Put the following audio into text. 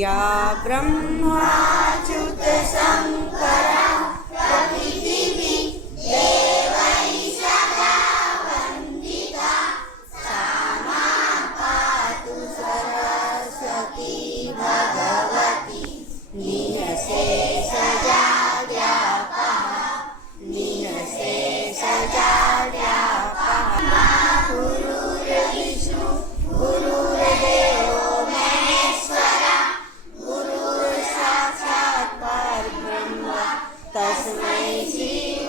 या ब्रह्माच्युत शंकरा प्रकृतिवि देवै सदा वन्दिता सा मां पातु सरस्वती भगवती निःशेषजाड्यापहा निःशेषजाड्यापहा गुरुर्विष्णु गुरुर्देवो महेश्वरा गुरुर्साक्षात् परब्रह्म तस्मै श्री